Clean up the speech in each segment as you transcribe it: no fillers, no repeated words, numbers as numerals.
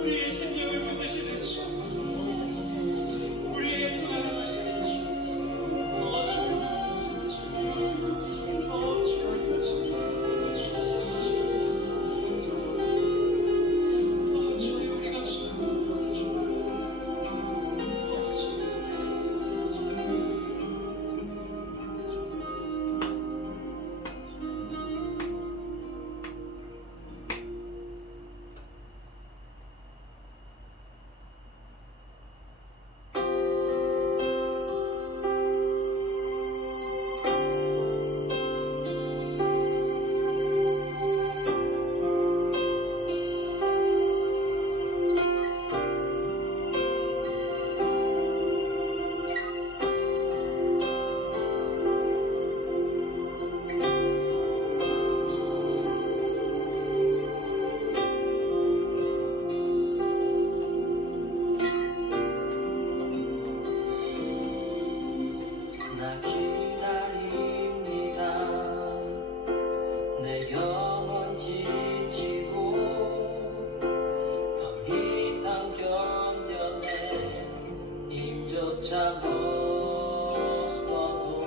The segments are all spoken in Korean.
우리의 생명을 붙드시는 주, 우리의 평안을 하시는 주, 주여 우리가 나 기다립니다. 내 영혼 지치고 더 이상 견뎌내 힘조차 없어도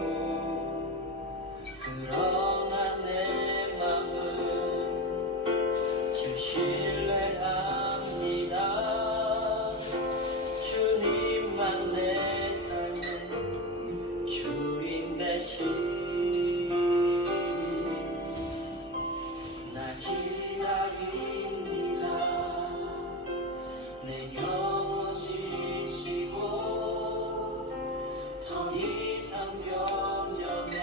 그러나 내 맘은 주 신뢰합니다. 주님만 내 삶의 주인 대신 나 기다립니다. 내 영혼 지치고 더 이상 견뎌내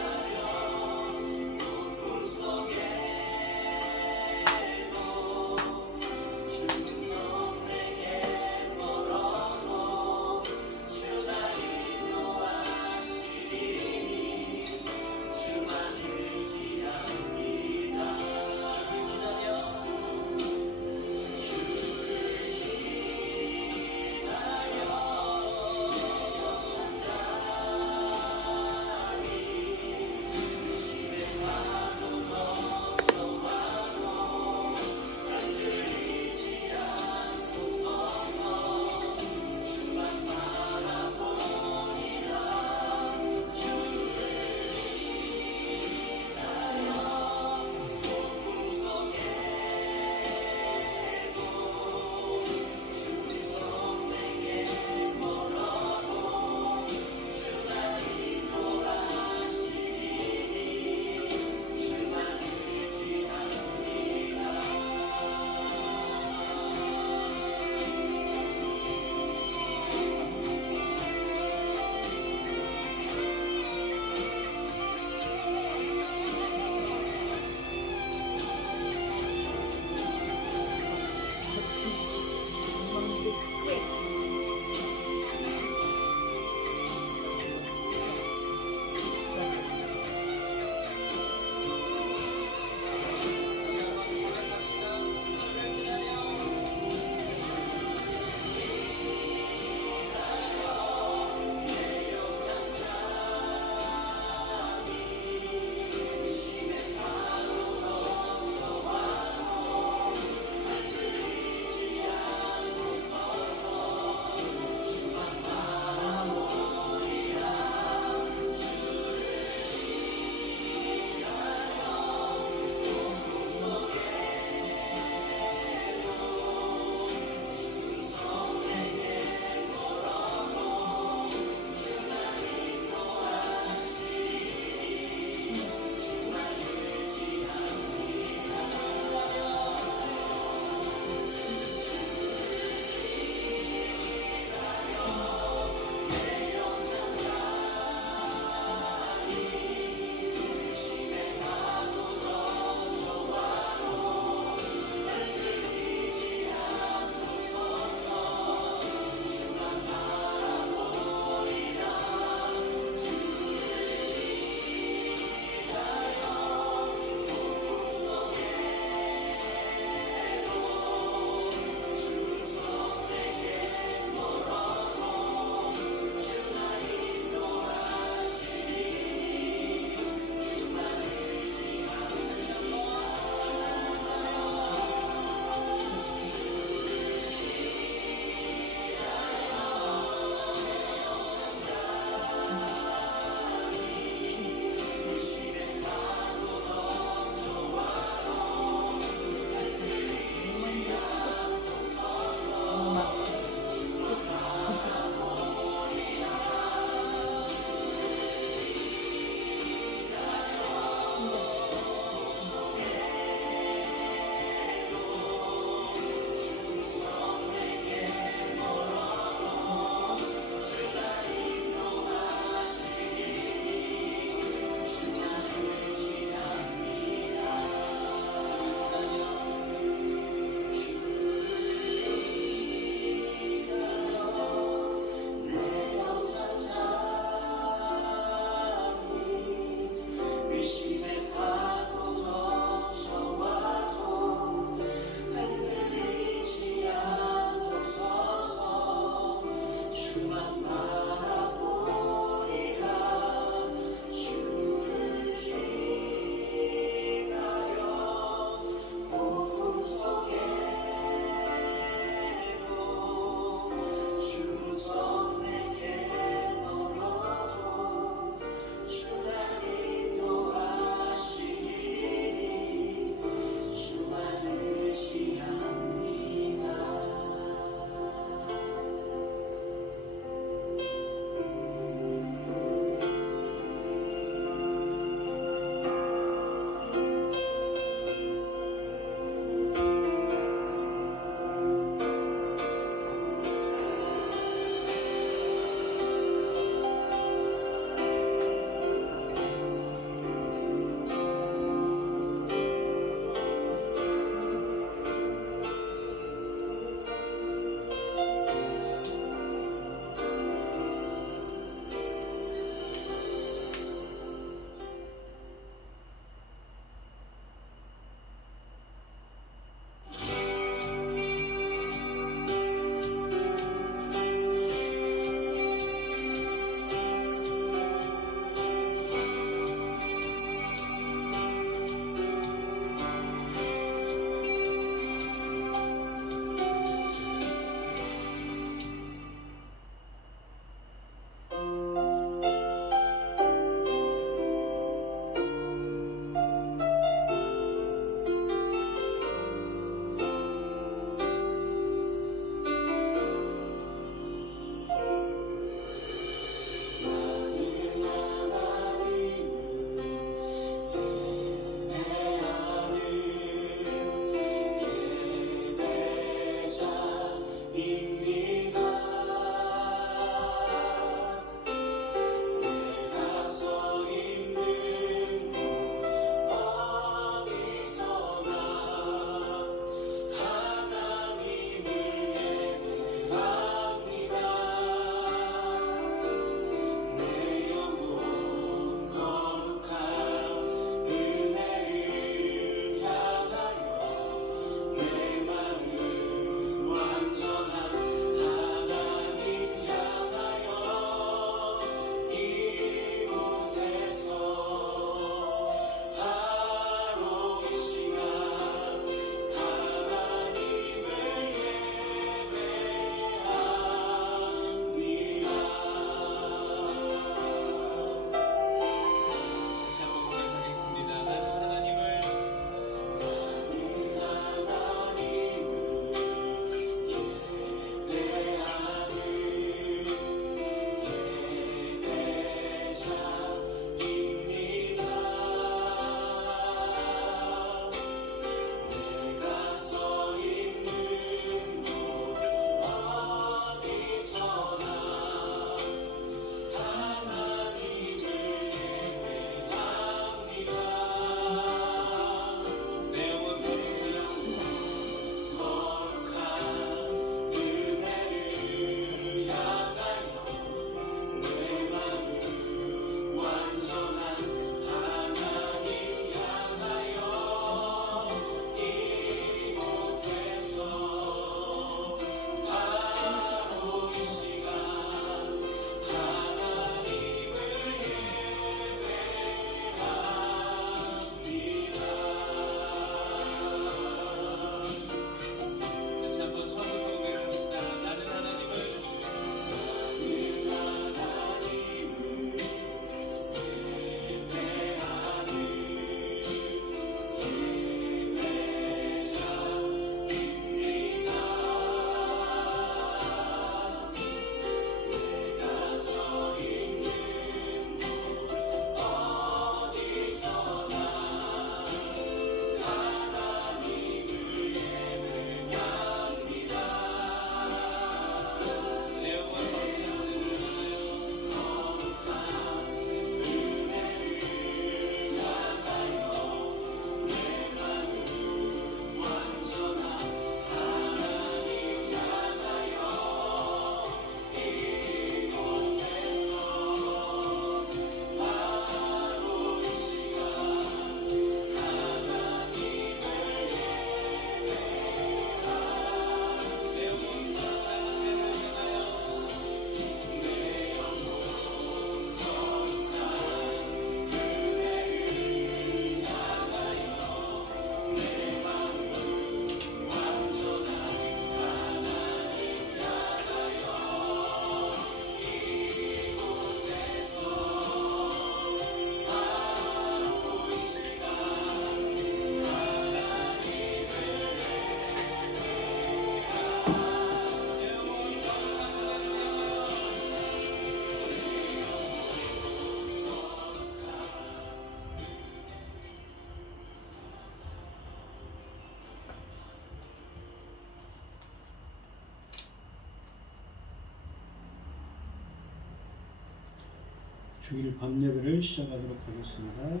주일 밤 예배를 시작하도록 하겠습니다.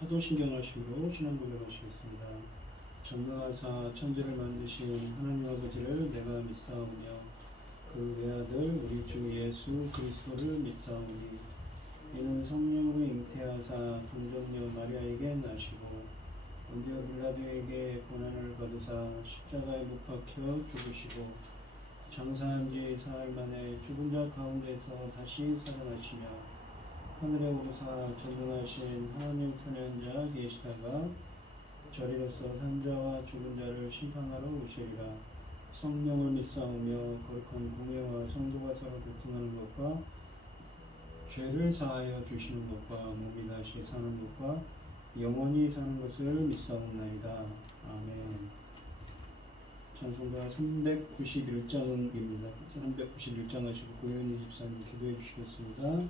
사도신경하심으로 신앙 고백하시겠습니다. 전능하사 천지를 만드신 하나님 아버지를 내가 믿사오며 그 외아들 우리 주 예수 그리스도를 믿사오니 이는 성령으로 잉태하사 동정녀 마리아에게 나시고 본디오 빌라도에게 고난을 받으사 십자가에 못 박혀 죽으시고 장사한 지 사흘 만에 죽은 자 가운데서 다시 살아나시며 하늘에 오르사 전능하신 하나님 편에 앉아 계시다가 저리로서 산자와 죽은 자를 심판하러 오시리라. 성령을 믿사오며 거룩한 공예와 성도가 서로 교통하는 것과 죄를 사하여 주시는 것과 몸이 다시 사는 것과 영원히 사는 것을 믿사옵나이다. 아멘. 찬송가 391장입니다. 391장 하시고 고현희 집사님 기도해 주시겠습니다.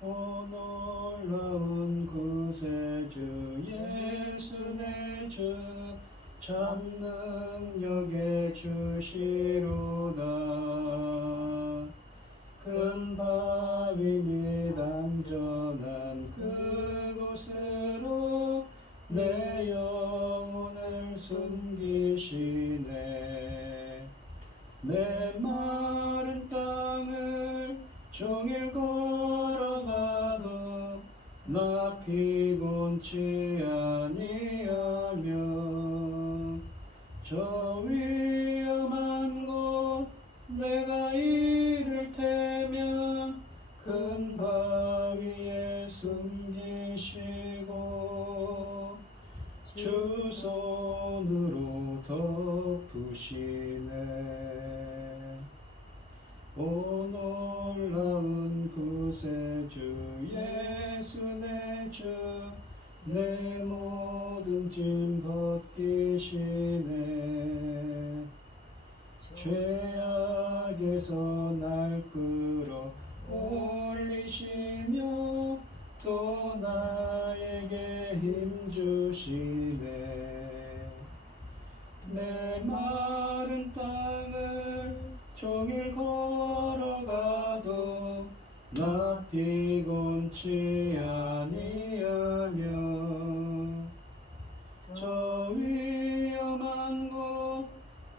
오 놀라운 구세주 예수 내 주 참능력에 주시로다. 큰 바위 및 안전한 그곳으로 내 영혼을 숨기시네. 내 마른 땅을 종일 걸어가도 나 피곤치 아니하며 저 위험한 곳 내가 이를 테면 큰 바위에 숨기시고 주 손으로 덮으시네. 오 놀라운 구세주 예수 내 주 내 모든 짐 벗기시네. 죄악에서 날 끌어 올리시며 또 나에게 힘 주시네. 내 마른 땅을 종일 걸어가도 나 피곤치 아니하며 저 위험한 곳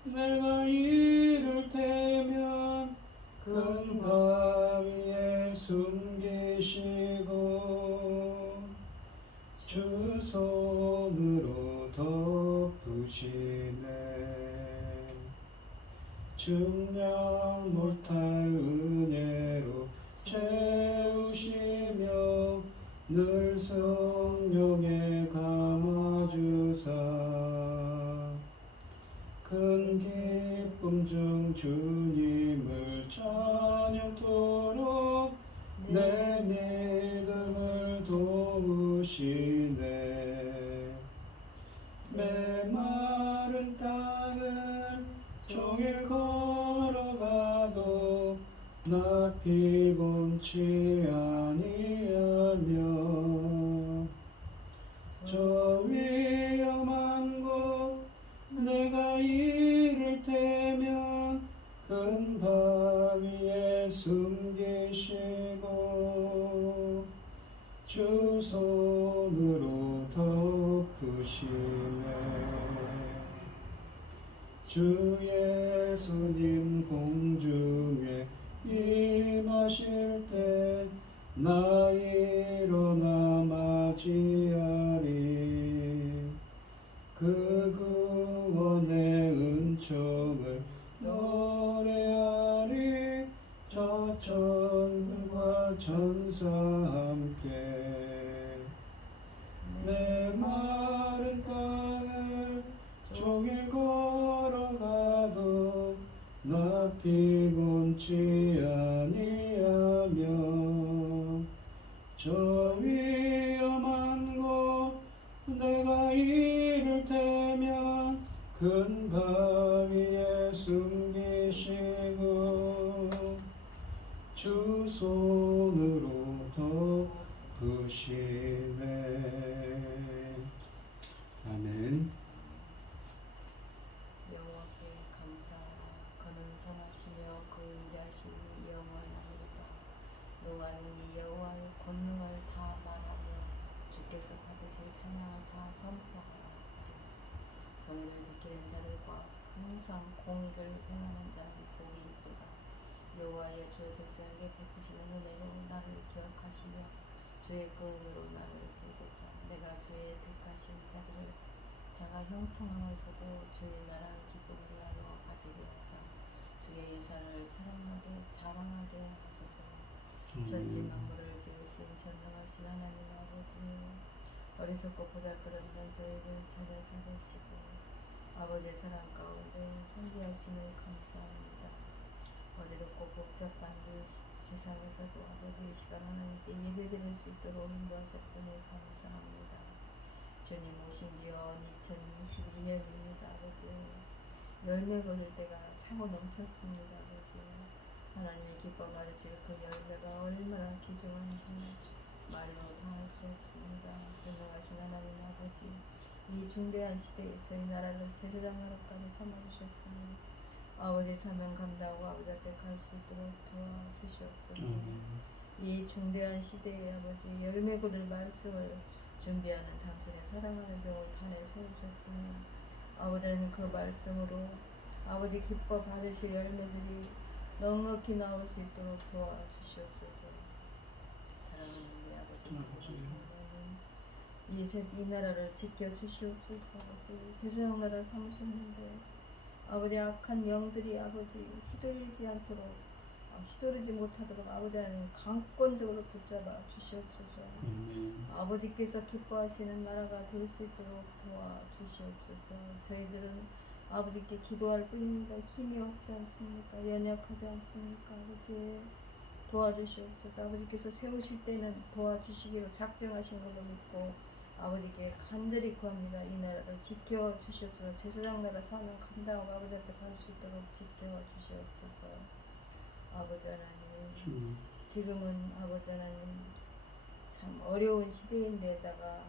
내가 이를 테면 큰 바위에 숨기시고 주 손으로 덮으시네. 증량 못할 은혜로 채우시며 늘 성령에 감아주사 큰 기쁨 중 주님을 찬양토록 내 믿음을 도우시네. 메마른 땅을 종일 걸어가도 나 피곤치 아니하며 저 위험한 곳 내가 이를 테면 큰 바위에 숨기시고 주 손으로 덮으시네. 주 예수님 공중에 임하실 때 나 일어나 맞이하리. 그 구원의 은총을 노래하리. 저 천군과 천사 함께 내 마른 땅을 종일 걸어가도 나 피곤치 아니하며 저 위험한 곳 내가 이를 테면 큰 바위에 숨기시고 주 손으로 덮으시네. 것이네. 아멘. 여호와께 감사하라. 그는 선하시며 그 인자하심이 영원하니이다. 노아는 이 여호와의 권능을 다 말하며 주께서 받으실 찬양을 다 선포하라. 정의를 지키는 자들과 항상 공의를 행하는 자는 복이 있도다. 여호와여 주의 백성에게 베푸시는 은혜로 나를 기억하시며 주의 끈으로 나를 들고서 내가 주의 택하신 자들을 자가 형통함을 보고 주의 나라를 기쁨을 나누어 가지게 하사 주의 유산을 사랑하게 자랑하게 하소서. 전지 만물을 지으신 전능하신 하나님 아버지, 어리석고 보잘것없는 저희를 자녀 삼으시고 아버지의 사랑 가운데 선비하심을 감사합니다. 어지럽고 복잡한 이 세상에서도 아버지 이 시간 하나님께 예배드릴 수 있도록 인도하셨으니 감사합니다. 주님 오신 지연 2022년입니다. 아버지 열매 거둘 때가 차고 넘쳤습니다. 아버지 하나님의 기뻐 받으실 그 열매가 얼마나 귀중한지 말로 다 할 수 없습니다. 전능하신 하나님 아버지, 이 중대한 시대에 저희 나라를 제사장 나라까지 삼아주셨으니 아버지 사명 감당하고 아버지 앞에 갈 수 있도록 도와주시옵소서. 이 중대한 시대에 아버지 열매 거둘 말씀을 준비하는 당신의 사랑하는 종을 단에 세우셨으니 아버지는 그 말씀으로 아버지 기뻐 받으실 열매들이 넉넉히 나올 수 있도록 도와주시옵소서. 사랑하는 우리 아버지 이 나라를 지켜주시옵소서. 아버지 제사장 나라 삼으셨는데 아버지 악한 영들이 아버지 휘둘리지 않도록 휘두르지 못하도록 아버지 하나님 강권적으로 붙잡아 주시옵소서. 아버지께서 기뻐하시는 나라가 될 수 있도록 도와주시옵소서. 저희들은 아버지께 기도할 뿐입니다. 힘이 없지 않습니까? 연약하지 않습니까? 아버지 도와주시옵소서. 아버지께서 세우실 때는 도와주시기로 작정하신 걸로 믿고 아버지께 간절히 구합니다. 이 나라를 지켜주시옵소서. 제사장 나라 사명 감당하고 아버지 앞에 갈 수 있도록 지켜주시옵소서. 아버지 하나님, 지금은 아버지 하나님 참 어려운 시대인데다가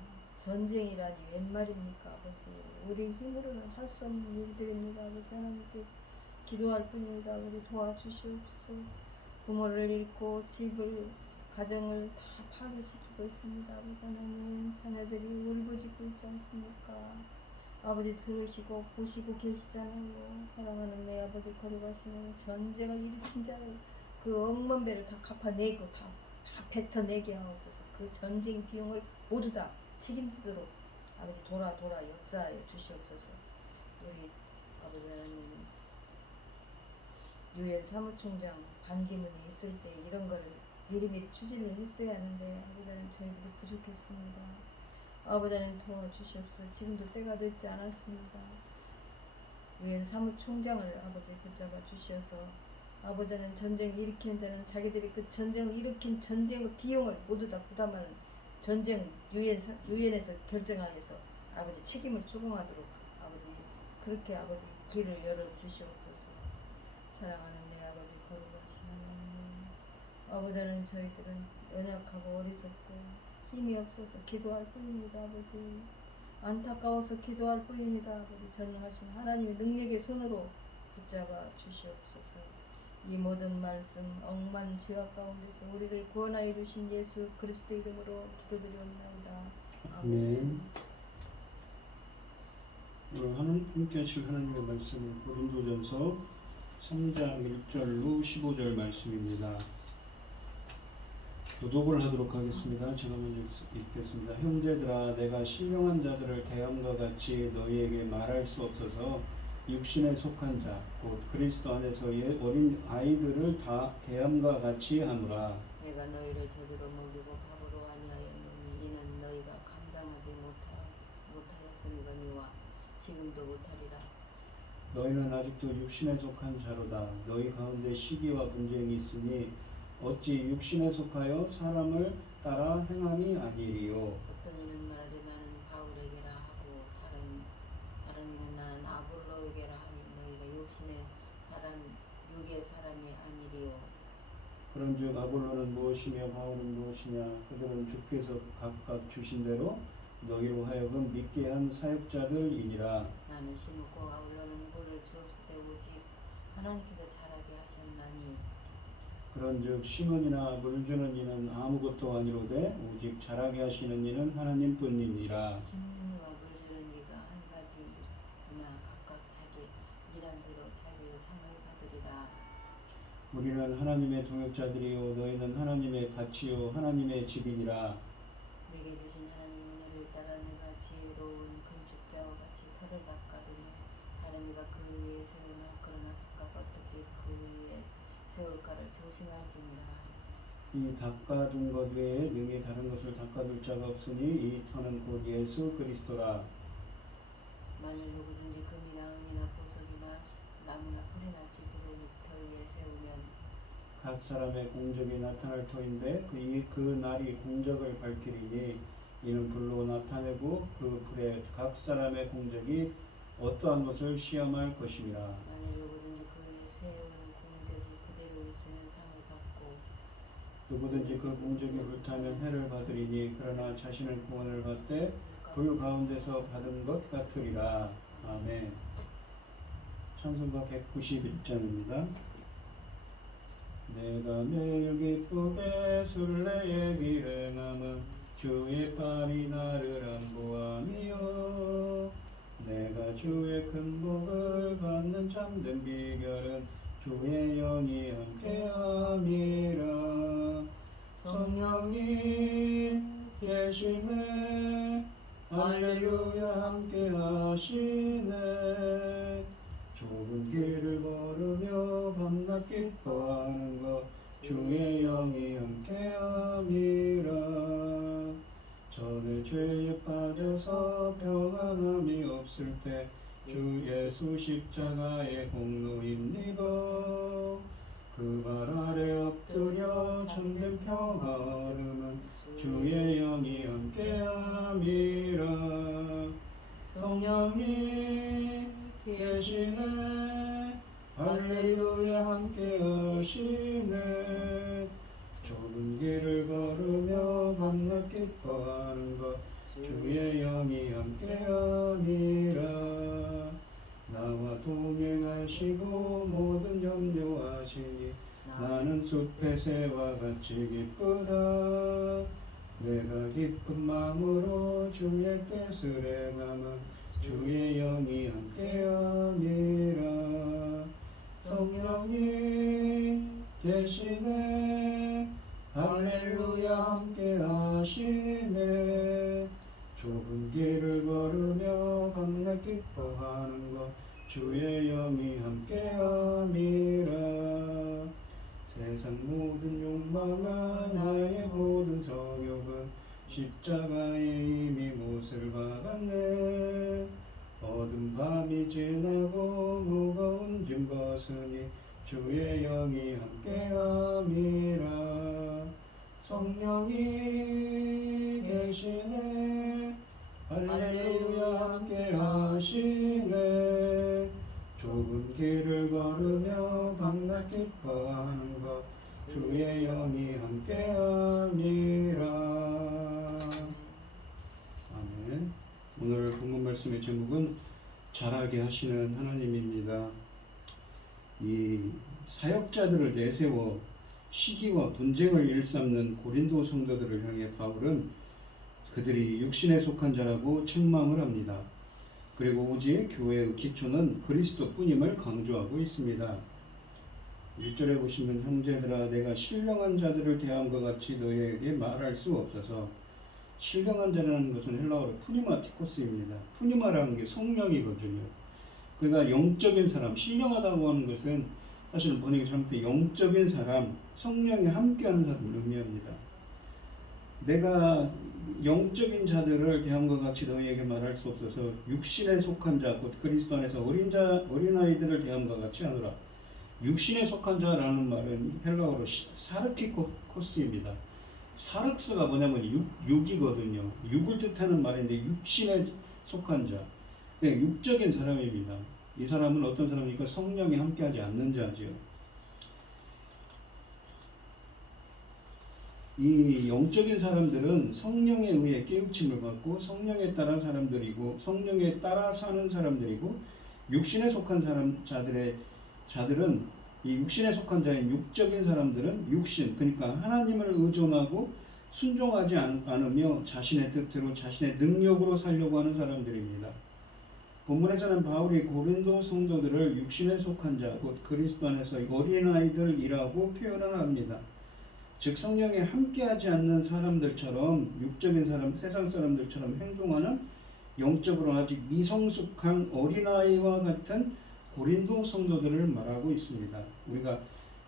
전쟁이라니 웬 말입니까? 아버지 우리 힘으로는 할 수 없는 일들입니다. 아버지 하나님께 기도할 뿐입니다. 아버지 도와주시옵소서. 부모를 잃고 집을 가정을 다 파괴시키고 있습니다. 아버지 하나님, 자녀들이 울부짖고 있지 않습니까? 아버지 들으시고 보시고 계시잖아요. 사랑하는 내 아버지 거룩하시는 전쟁을 일으킨 자를 그 억만 배를 다 갚아내고 다 뱉어내게 하옵소서. 그 전쟁 비용을 모두 다 책임지도록 아버지 돌아 역사하여 주시옵소서. 우리 아버지 하나님, 유엔 사무총장 반기문이 있을 때 이런 거를 미리미리 추진을 했어야 하는데 아버지 하나님 저희들이 부족했습니다. 아버지 하나님 도와주시옵소서. 지금도 때가 늦지 않았습니다. 유엔 사무총장을 아버지 붙잡아 주셔서 아버지 하나님 전쟁 일으키는 자는 자기들이 그 전쟁을 일으킨 전쟁의 비용을 모두 다 부담하는 전쟁 유엔에서 결정하여서 아버지 책임을 추궁하도록 아버지 그렇게 아버지 길을 열어 주시옵소서. 사랑하는 내 아버지 거룩하신 하나님, 아버지 하나님 저희들은 연약하고 어리석고 힘이 없어서 기도할 뿐입니다. 아버지 안타까워서 기도할 뿐입니다. 아버지 전능하신 하나님의 능력의 손으로 붙잡아 주시옵소서. 이 모든 말씀 억만 죄악 가운데서 우리를 구원하여 주신 예수 그리스도 이름으로 기도드리옵나이다. 아멘. 오늘 함께 하실 하나님의 말씀은 고린도전서 3장 1절로 15절 말씀입니다. 교독을 하도록 하겠습니다. 제가 먼저 읽겠습니다. 형제들아, 내가 신령한 자들을 대함과 같이 너희에게 말할 수 없어서 육신에 속한 자, 곧 그리스도 안에서의 어린 아이들을 다 대함과 같이 하노라. 내가 너희를 저주로 먹이고 밥으로 아니하였노니 이는 너희가 감당하지 못하였음이거니와 지금도 못하리라. 너희는 아직도 육신에 속한 자로다. 너희 가운데 시기와 분쟁이 있으니 어찌 육신에 속하여 사람을 따라 행함이 아니리요. 어떤 이는 말하되 나는 바울에게라 하고 다른 이는 나는 아볼로에게라 하니 너희가 육의 사람이 아니리요. 그런즉 아볼로는 무엇이며 바울은 무엇이냐? 그들은 주께서 각각 주신 대로 너희로 하여금 믿게 한 사역자들이니라. 나는 심고 아울러는 물을 주었을 때 오직 하나님께서 자라게 하셨나니 그런즉 심은이나 물 주는 이는 아무것도 아니로되 오직 자라게 하시는 이는 하나님뿐이니라. 심는이와 물 주는 이가 한 가지이나 각각 자기 일한 대로 자기의 상을 받으리라. 우리는 하나님의 동역자들이요 너희는 하나님의 밭이요 하나님의 집이니라. 내게 주신 하나님 은혜를 따라 내가 지혜로운 건축자와 같이 터를 닦아두며 다른 이가 그 위에 세우나 그러나 각각 어떻게 그 위에 세울까를 조심할지니라. 이 닦아둔 것 외에 능히 다른 것을 닦아둘 자가 없으니 이 터는 곧 예수 그리스도라. 만일 누구든지 금이나 은이나 보석이나 나무나 풀이나 집으로 이 터 위에 세우면 각 사람의 공적이 나타날 터인데 그 날이 공적을 밝히리니 이는 불로 나타내고 그 불에 각 사람의 공적이 어떠한 것을 시험할 것임이라. 만일 누구든지 그 위에 세운 공적이 그대로 있으면 상을 받고 누구든지 그 공적이 불타면 해를 받으리니 그러나 자신은 구원을 받되 불 가운데서 받은 것 같으리라. 아멘. 찬송가 191장입니다. 내가 매일 기쁘게 순례의 길에 남은 주의 팔이 나를 안보함이요. 내가 주의 큰 복을 받는 참된 비결은 주의 영이 함께함이라. 성령이 계시네 할렐루야 함께하시네. 좁은 길을 걸으며 밤낮 기뻐하는 것 주의 영이 함께함이라. 전에 죄에 빠져서 평안함이 없을 때 주 예수 십자가의 공로 힘입어 그 발 아래 엎드려 참된 평화 얻음은 주의 영이 함께함이라. 성령이 계시네 할렐루야 함께하시네. 좁은 길을 걸으며 밤낮 기뻐하는 것 주의 영이 함께함이라. 나와 동행하시고 모든 염려하시니 나는 숲의 새와 같이 기쁘다. 내가 기쁜 마음으로 주의 뜻을 행함은 주의 영이 함께함이라. 성령이 계시네 할렐루야 함께하시네. 좁은 길을 걸으며 밤낮 기뻐하는 것 주의 영이 함께함이라. 세상 모든 욕망과 나의 모든 성욕은 십자가에 이미 못을 박았네. 어두운 밤이 지나고 무거운 짐 벗으니 주의 영이 함께함이라. 성령이 계시네 할렐루야 함께하시네. 좁은 길을 걸으며 밤낮 기뻐하는 것 주의 영이 함께함이라. 아멘. 오늘 본문 말씀의 제목은 자라게 하시는 하나님입니다. 이 사역자들을 내세워 시기와 분쟁을 일삼는 고린도 성도들을 향해 바울은 그들이 육신에 속한 자라고 책망을 합니다. 그리고 오직 교회의 기초는 그리스도뿐임을 강조하고 있습니다. 1절에 보시면 형제들아 내가 신령한 자들을 대함과 같이 너희에게 말할 수 없어서. 신령한 자라는 것은 헬라어로 푸니마티코스입니다. 푸니마라는 게 성령이거든요. 그러니까 영적인 사람, 신령하다고 하는 것은 사실은 번역이 잘못된 영적인 사람, 성령이 함께하는 사람을 의미합니다. 내가 영적인 자들을 대함과 같이 너희에게 말할 수 없어서 육신에 속한 자, 곧 그리스도 안에서 어린아이들을 대함과 같이 하노라. 육신에 속한 자라는 말은 헬라어로 사르키코스입니다. 사륵스가 뭐냐면 육이거든요. 육을 뜻하는 말인데 육신에 속한 자, 육적인 사람입니다. 이 사람은 어떤 사람입니까? 성령이 함께하지 않는 자지요. 이 영적인 사람들은 성령에 의해 깨우침을 받고 성령에 따라 사람들이고 성령에 따라 사는 사람들이고 육신에 속한 자들은 이 육신에 속한 자인 육적인 사람들은 육신 그러니까 하나님을 의존하고 순종하지 않으며 자신의 뜻대로 자신의 능력으로 살려고 하는 사람들입니다. 본문에서는 바울이 고린도 성도들을 육신에 속한 자, 곧 그리스도 안에서 어린아이들이라고 표현을 합니다. 즉 성령에 함께하지 않는 사람들처럼 육적인 사람, 세상 사람들처럼 행동하는 영적으로 아직 미성숙한 어린아이와 같은 고린도 성도들을 말하고 있습니다. 우리가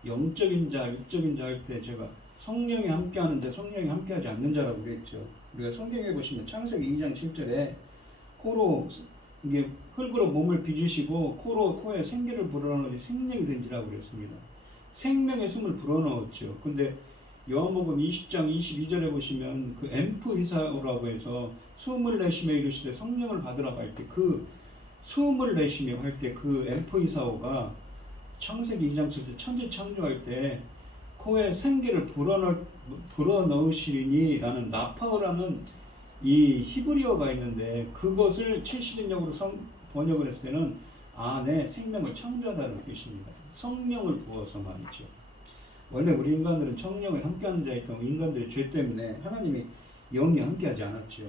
영적인 자, 육적인 자 할 때 제가 성령이 함께하는데 성령이 함께하지 않는 자라고 그랬죠. 우리가 성경에 보시면 창세기 2장 7절에 코로 이게 흙으로 몸을 빚으시고 코에 생기를 불어넣으니 생명이 된지라고 그랬습니다. 생명의 숨을 불어넣었죠. 근데 요한복음 20장 22절에 보시면 그 엠프이사오라고 해서 숨을 내쉬며 이르시되 성령을 받으라고 할 때 그 숨을 내쉬며 할 때 그 엠프이사오가 창세기 2장 7절 천지 창조할 때 코에 생기를 불어넣으시리니 라는 나파오라는 이 히브리어가 있는데 그것을 70인역으로 번역을 했을 때는 안에 생명을 창조하다는 뜻입니다. 성령을 부어서 말이죠. 원래 우리 인간들은 성령에 함께하는 자의 경우 인간들의 죄 때문에 하나님이 영이 함께하지 않았죠.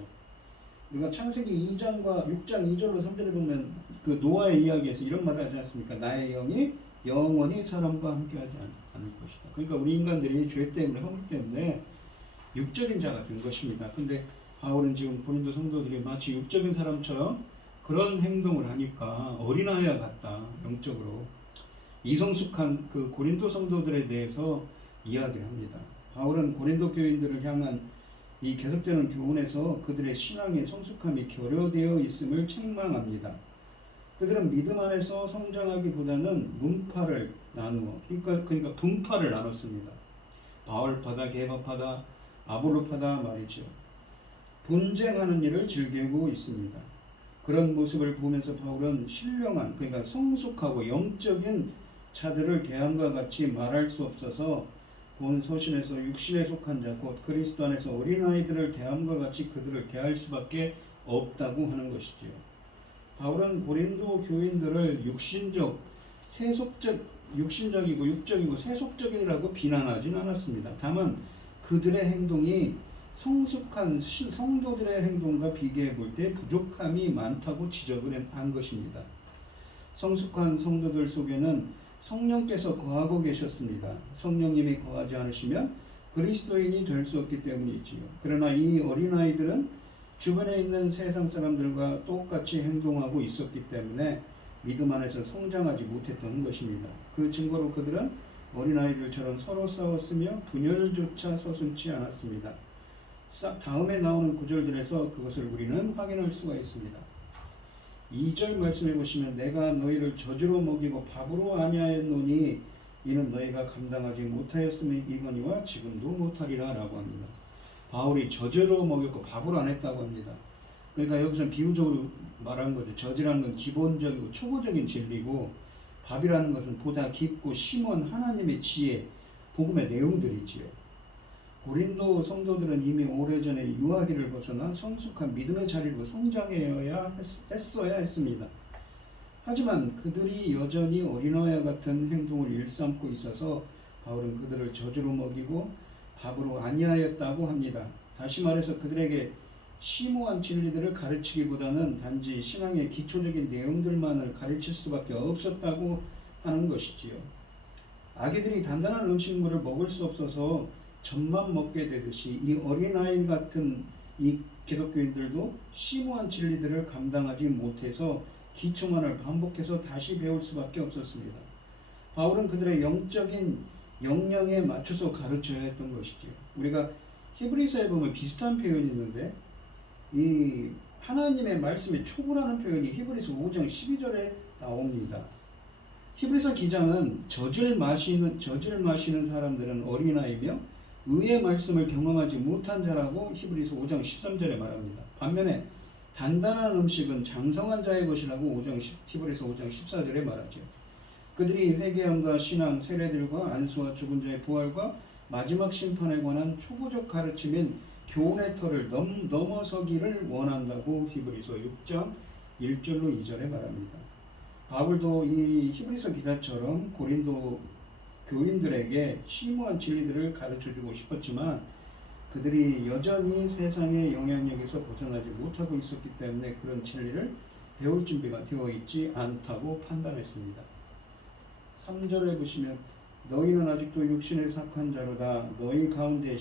우리가 창세기 2장과 6장 2절로 3절에 보면 그 노아의 이야기에서 이런 말을 하지 않습니까? 나의 영이 영원히 사람과 함께하지 않을 것이다. 그러니까 우리 인간들이 죄 때문에 허물 때문에 육적인 자가 된 것입니다. 근데 바울은 지금 고린도 성도들이 마치 육적인 사람처럼 그런 행동을 하니까 어린아이와 같다. 영적으로 이성숙한 그 고린도 성도들에 대해서 이야기를 합니다. 바울은 고린도 교인들을 향한 이 계속되는 교훈에서 그들의 신앙의 성숙함이 결여되어 있음을 책망합니다. 그들은 믿음 안에서 성장하기보다는 문파를 나누어 그러니까 분파를 나눴습니다. 바울파다, 게바파다, 아볼로파다 말이죠. 분쟁하는 일을 즐기고 있습니다. 그런 모습을 보면서 바울은 신령한 그러니까 성숙하고 영적인 자들을 대함과 같이 말할 수 없어서 본 서신에서 육신에 속한 자 곧 그리스도 안에서 어린아이들을 대함과 같이 그들을 대할 수밖에 없다고 하는 것이지요. 바울은 고린도 교인들을 육신적이고 육적이고 세속적이라고 비난하진 않았습니다. 다만 그들의 행동이 성숙한 성도들의 행동과 비교해 볼 때 부족함이 많다고 지적을 한 것입니다. 성숙한 성도들 속에는 성령께서 거하고 계셨습니다. 성령님이 거하지 않으시면 그리스도인이 될 수 없기 때문이지요. 그러나 이 어린아이들은 주변에 있는 세상 사람들과 똑같이 행동하고 있었기 때문에 믿음 안에서 성장하지 못했던 것입니다. 그 증거로 그들은 어린아이들처럼 서로 싸웠으며 분열조차 서슴지 않았습니다. 다음에 나오는 구절들에서 그것을 우리는 확인할 수가 있습니다. 2절 말씀해 보시면 내가 너희를 저주로 먹이고 밥으로 아니하였노니 이는 너희가 감당하지 못하였음이거니와 지금도 못하리라 라고 합니다. 바울이 저주로 먹였고 밥으로 안 했다고 합니다. 그러니까 여기서 비유적으로 말한 거죠. 저주라는 건 기본적이고 초보적인 진리고 밥이라는 것은 보다 깊고 심한 하나님의 지혜, 복음의 내용들이지요. 고린도 성도들은 이미 오래전에 유아기를 벗어나 성숙한 믿음의 자리로 성장해야 했어야 했습니다. 하지만 그들이 여전히 어린아이와 같은 행동을 일삼고 있어서 바울은 그들을 저주로 먹이고 밥으로 아니하였다고 합니다. 다시 말해서 그들에게 심오한 진리들을 가르치기보다는 단지 신앙의 기초적인 내용들만을 가르칠 수밖에 없었다고 하는 것이지요. 아기들이 단단한 음식물을 먹을 수 없어서 젖만 먹게 되듯이 이 어린아이 같은 이 기독교인들도 심오한 진리들을 감당하지 못해서 기초만을 반복해서 다시 배울 수밖에 없었습니다. 바울은 그들의 영적인 역량에 맞춰서 가르쳐야 했던 것이죠. 우리가 히브리서에 보면 비슷한 표현이 있는데 이 하나님의 말씀에 초보라는 표현이 히브리서 5장 12절에 나옵니다. 히브리서 기자는 젖을 마시는 사람들은 어린아이며 의의 말씀을 경험하지 못한 자라고 히브리서 5장 13절에 말합니다. 반면에 단단한 음식은 장성한 자의 것이라고 히브리서 5장 14절에 말하죠. 그들이 회개함과 신앙, 세례들과 안수와 죽은 자의 부활과 마지막 심판에 관한 초보적 가르침인 교훈의 터를 넘어서기를 원한다고 히브리서 6장 1절로 2절에 말합니다. 바울도 이 히브리서 기자처럼 고린도 교인들에게 심오한 진리들을 가르쳐주고 싶었지만 그들이 여전히 세상의 영향력에서 벗어나지 못하고 있었기 때문에 그런 진리를 배울 준비가 되어 있지 않다고 판단했습니다. 3절에 보시면 너희는 아직도 육신에 속한 자로다. 너희 가운데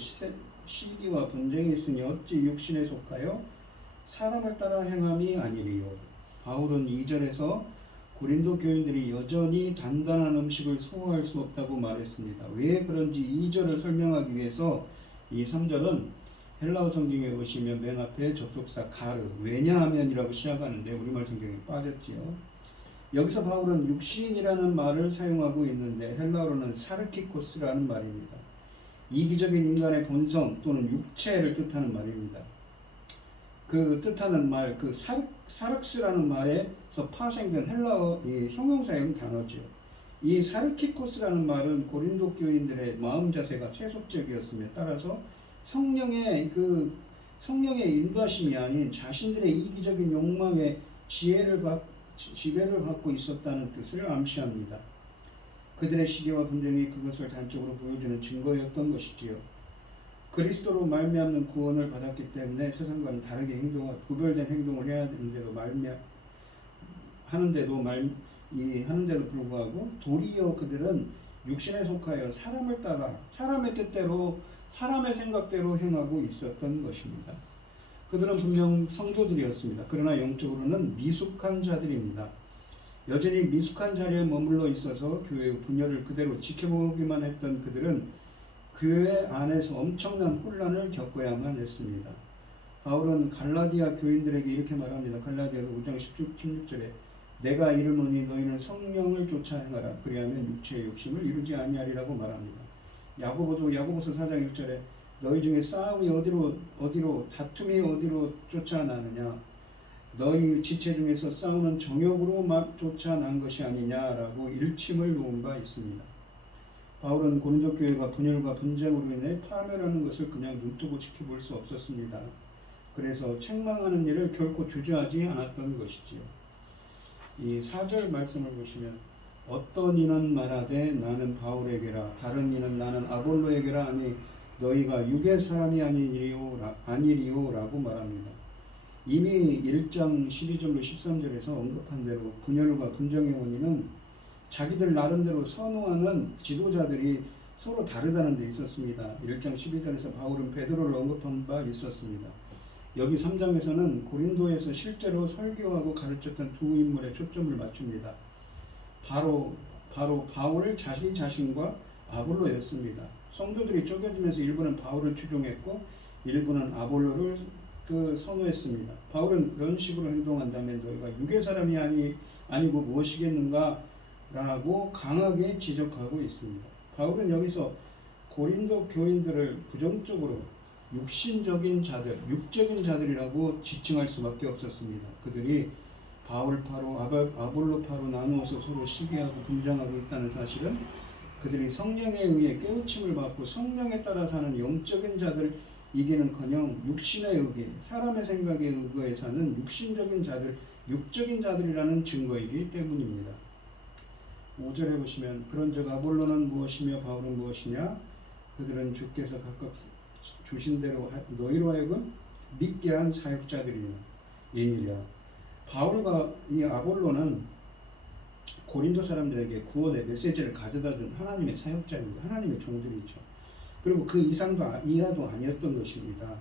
시기와 분쟁이 있으니 어찌 육신에 속하여 사람을 따라 행함이 아니리요. 바울은 2절에서 고린도 교인들이 여전히 단단한 음식을 소화할 수 없다고 말했습니다. 왜 그런지 2절을 설명하기 위해서 이 3절은 헬라어 성경에 보시면 맨 앞에 접속사 가르, 왜냐하면이라고 시작하는데 우리말 성경에 빠졌지요. 여기서 바울은 육신이라는 말을 사용하고 있는데 헬라어로는 사르키코스라는 말입니다. 이기적인 인간의 본성 또는 육체를 뜻하는 말입니다. 그 뜻하는 말, 그 사르크스라는 말에서 파생된 헬라어 형용사형 단어죠. 이 사르키코스라는 말은 고린도 교인들의 마음 자세가 세속적이었으며 따라서 성령의 인도하심이 아닌 자신들의 이기적인 욕망에 지배를 받고 있었다는 뜻을 암시합니다. 그들의 시기와 분쟁이 그것을 단적으로 보여주는 증거였던 것이지요. 그리스도로 말미암는 구원을 받았기 때문에 세상과는 다르게 구별된 행동을 해야 하는데도 불구하고 도리어 그들은 육신에 속하여 사람을 따라 사람의 뜻대로 사람의 생각대로 행하고 있었던 것입니다. 그들은 분명 성도들이었습니다. 그러나 영적으로는 미숙한 자들입니다. 여전히 미숙한 자리에 머물러 있어서 교회의 분열을 그대로 지켜보기만 했던 그들은 교회 안에서 엄청난 혼란을 겪어야만 했습니다. 바울은 갈라디아 교인들에게 이렇게 말합니다. 갈라디아서 5장 16절에 내가 이르노니 너희는 성령을 쫓아 행하라. 그리하면 육체의 욕심을 이루지 아니하리라고 말합니다. 야고보서 4장 1절에 너희 중에 싸움이 어디로 다툼이 어디로 쫓아나느냐 너희 지체 중에서 싸우는 정욕으로 쫓아난 것이 아니냐라고 일침을 놓은 바 있습니다. 바울은 고린도 교회가 분열과 분쟁으로 인해 파멸하는 것을 그냥 눈뜨고 지켜볼 수 없었습니다. 그래서 책망하는 일을 결코 주저하지 않았던 것이지요. 이 4절 말씀을 보시면 어떤 이는 말하되 나는 바울에게라 다른 이는 나는 아볼로에게라 하니 너희가 육의 사람이 아니리요라고 말합니다. 이미 1장 12절로 13절에서 언급한 대로 분열과 분쟁의 원인은 자기들 나름대로 선호하는 지도자들이 서로 다르다는 데 있었습니다. 1장 12절에서 바울은 베드로를 언급한 바 있었습니다. 여기 3장에서는 고린도에서 실제로 설교하고 가르쳤던 두 인물에 초점을 맞춥니다. 바로 바울 자신과 아볼로였습니다. 성도들이 쪼개지면서 일부는 바울을 추종했고 일부는 아볼로를 선호했습니다. 바울은 그런 식으로 행동한다면 너희가 육의 사람이 아니고 무엇이겠는가 라고 강하게 지적하고 있습니다. 바울은 여기서 고린도 교인들을 부정적으로 육적인 자들이라고 지칭할 수밖에 없었습니다. 그들이 바울파로 아볼로파로 나누어서 서로 시기하고 분쟁하고 있다는 사실은 그들이 성령에 의해 깨우침을 받고 성령에 따라 사는 영적인 자들이기는커녕 육신의 의기, 사람의 생각에 의거해 사는 육적인 자들이라는 증거이기 때문입니다. 5절에 보시면 그런즉 아볼로는 무엇이며 바울은 무엇이냐 그들은 주께서 각각 주신 대로 너희로 하여금 믿게 한 사역자들이니라. 바울과 이 아볼로는 고린도 사람들에게 구원의 메시지를 가져다준 하나님의 사역자입니다. 하나님의 종들이죠. 그리고 그 이하도 아니었던 것입니다.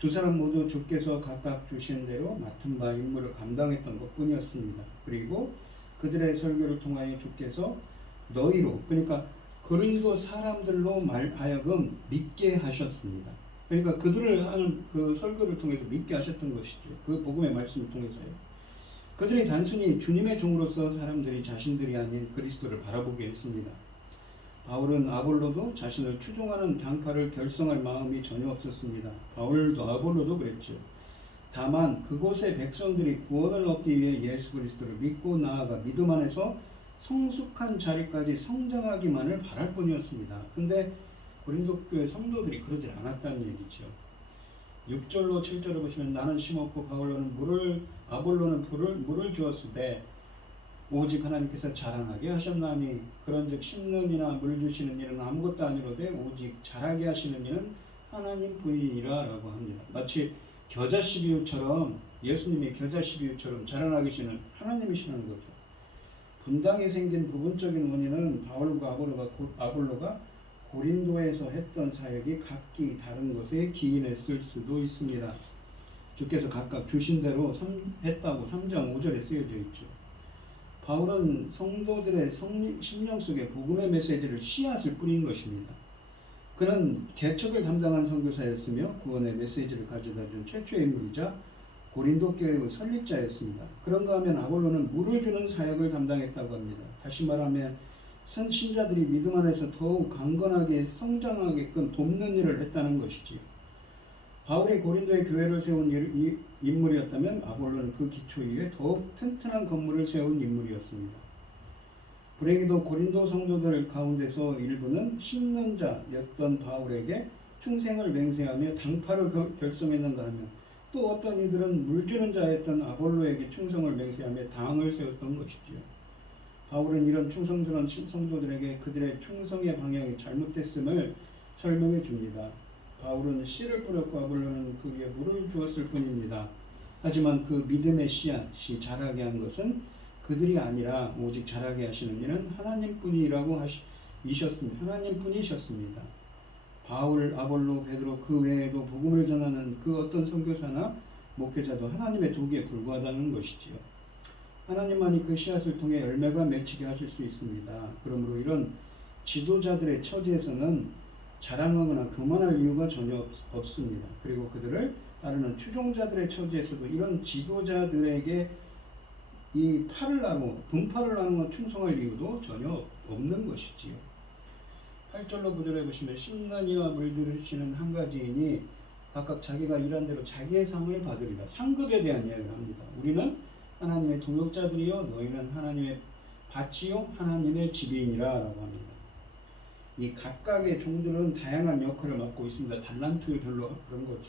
두 사람 모두 주께서 각각 주신 대로 맡은 바 임무를 감당했던 것뿐이었습니다. 그리고 그들의 설교를 통하여 주께서 너희로 그러니까 고린도 사람들로 하여금 믿게 하셨습니다. 그러니까 그들을 하는 그 설교를 통해서 믿게 하셨던 것이죠. 그 복음의 말씀을 통해서요. 그들이 단순히 주님의 종으로서 사람들이 자신들이 아닌 그리스도를 바라보게 했습니다. 바울은 아볼로도 자신을 추종하는 당파를 결성할 마음이 전혀 없었습니다. 바울도 아볼로도 그랬죠. 다만 그곳의 백성들이 구원을 얻기 위해 예수 그리스도를 믿고 나아가 믿음 안에서 성숙한 자리까지 성장하기만을 바랄 뿐이었습니다. 근데 고린도 교회 성도들이 그러질 않았다는 얘기죠. 6절로 7절을 보시면 나는 심었고 아볼로는 물을 주었으되 오직 하나님께서 자라나게 하셨나니 그런즉 심는 이나 물 주시는 일은 아무것도 아니로되 오직 자라게 하시는 일은 하나님 뿐이니라 라고 합니다. 마치 겨자씨 비유처럼 예수님의 겨자씨 비유처럼 자라나게 하시는 하나님이시는 거죠. 분당이 생긴 부분적인 원인은 바울과 아볼로가 고린도에서 했던 사역이 각기 다른 것에 기인했을 수도 있습니다. 주께서 각각 주신 대로 했다고 3장 5절에 쓰여져 있죠. 바울은 성도들의 심령 속에 복음의 메시지를 씨앗을 뿌린 것입니다. 그는 개척을 담당한 선교사였으며 구원의 메시지를 가져다 준 최초의 인물이자 고린도 교회의 설립자였습니다. 그런가 하면 아볼로는 물을 주는 사역을 담당했다고 합니다. 다시 말하면 신자들이 믿음 안에서 더욱 강건하게 성장하게끔 돕는 일을 했다는 것이지요. 바울이 고린도의 교회를 세운 인물이었다면 아볼로는 그 기초 위에 더욱 튼튼한 건물을 세운 인물이었습니다. 불행히도 고린도 성도들 가운데서 일부는 심는 자였던 바울에게 충성을 맹세하며 당파를 결성했는가 하면 또 어떤 이들은 물 주는 자였던 아볼로에게 충성을 맹세하며 당을 세웠던 것이지요. 바울은 이런 충성스러운 성도들에게 그들의 충성의 방향이 잘못됐음을 설명해 줍니다. 바울은 씨를 뿌렸고 아볼로는 그 위에 물을 주었을 뿐입니다. 하지만 그 믿음의 씨앗이 자라게 한 것은 그들이 아니라 오직 자라게 하시는 이는 하나님뿐이라고 하나님뿐이셨습니다. 바울, 아볼로, 베드로 그 외에도 복음을 전하는 그 어떤 선교사나 목회자도 하나님의 도구에 불과하다는 것이지요. 하나님만이 그 씨앗을 통해 열매가 맺히게 하실 수 있습니다. 그러므로 이런 지도자들의 처지에서는 자랑하거나 교만할 이유가 전혀 없습니다. 그리고 그들을 따르는 추종자들의 처지에서도 이런 지도자들에게 이 분파를 나누고 충성할 이유도 전혀 없는 것이지요. 8절로 9절에 보시면 심는 이와 물 주시는 한 가지이니 각각 자기가 일한 대로 자기의 상을 받으리라. 상급에 대한 이야기를 합니다. 우리는 하나님의 동역자들이요 너희는 하나님의 밭이요 하나님의 집이니라 라고 합니다. 이 각각의 종들은 다양한 역할을 맡고 있습니다. 달란트별로 그런 거죠.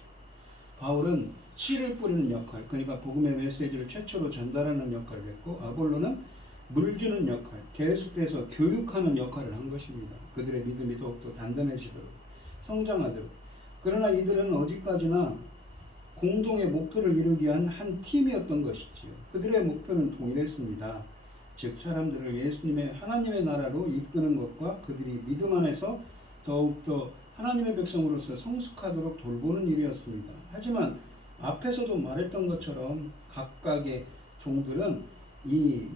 바울은 씨를 뿌리는 역할, 그러니까 복음의 메시지를 최초로 전달하는 역할을 했고 아볼로는 물 주는 역할, 계속해서 교육하는 역할을 한 것입니다. 그들의 믿음이 더욱더 단단해지도록, 성장하도록. 그러나 이들은 어디까지나 공동의 목표를 이루기 위한 한 팀이었던 것이지요. 그들의 목표는 동일했습니다. 즉 사람들을 예수님의 하나님의 나라로 이끄는 것과 그들이 믿음 안에서 더욱더 하나님의 백성으로서 성숙하도록 돌보는 일이었습니다. 하지만 앞에서도 말했던 것처럼 각각의 종들은 이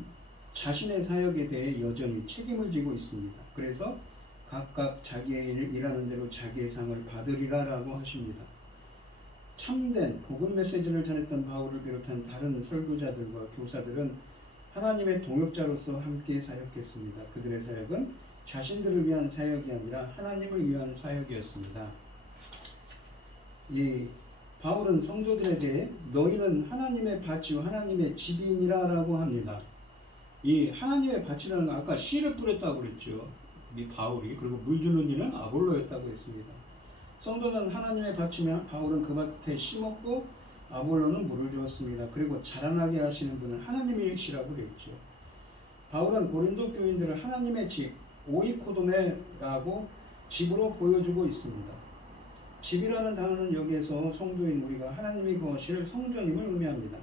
자신의 사역에 대해 여전히 책임을 지고 있습니다. 그래서 각각 자기의 일하는 대로 자기의 상을 받으리라라고 하십니다. 참된 복음 메시지를 전했던 바울을 비롯한 다른 설교자들과 교사들은 하나님의 동역자로서 함께 사역했습니다. 그들의 사역은 자신들을 위한 사역이 아니라 하나님을 위한 사역이었습니다. 이 바울은 성도들에 대해 너희는 하나님의 밭이요 하나님의 집이니라 라고 합니다. 이 하나님의 밭이라는 건 아까 씨를 뿌렸다고 그랬죠. 이 바울이. 그리고 물 주는 이는 아볼로였다고 했습니다. 성도는 하나님의 밭이며 바울은 그 밭에 심었고 아볼로는 물을 주었습니다. 그리고 자라나게 하시는 분은 하나님이시라고 그랬죠. 바울은 고린도 교인들을 하나님의 집, 오이코도메라고 집으로 보여주고 있습니다. 집이라는 단어는 여기에서 성도인 우리가 하나님이 거하실 성전임을 의미합니다.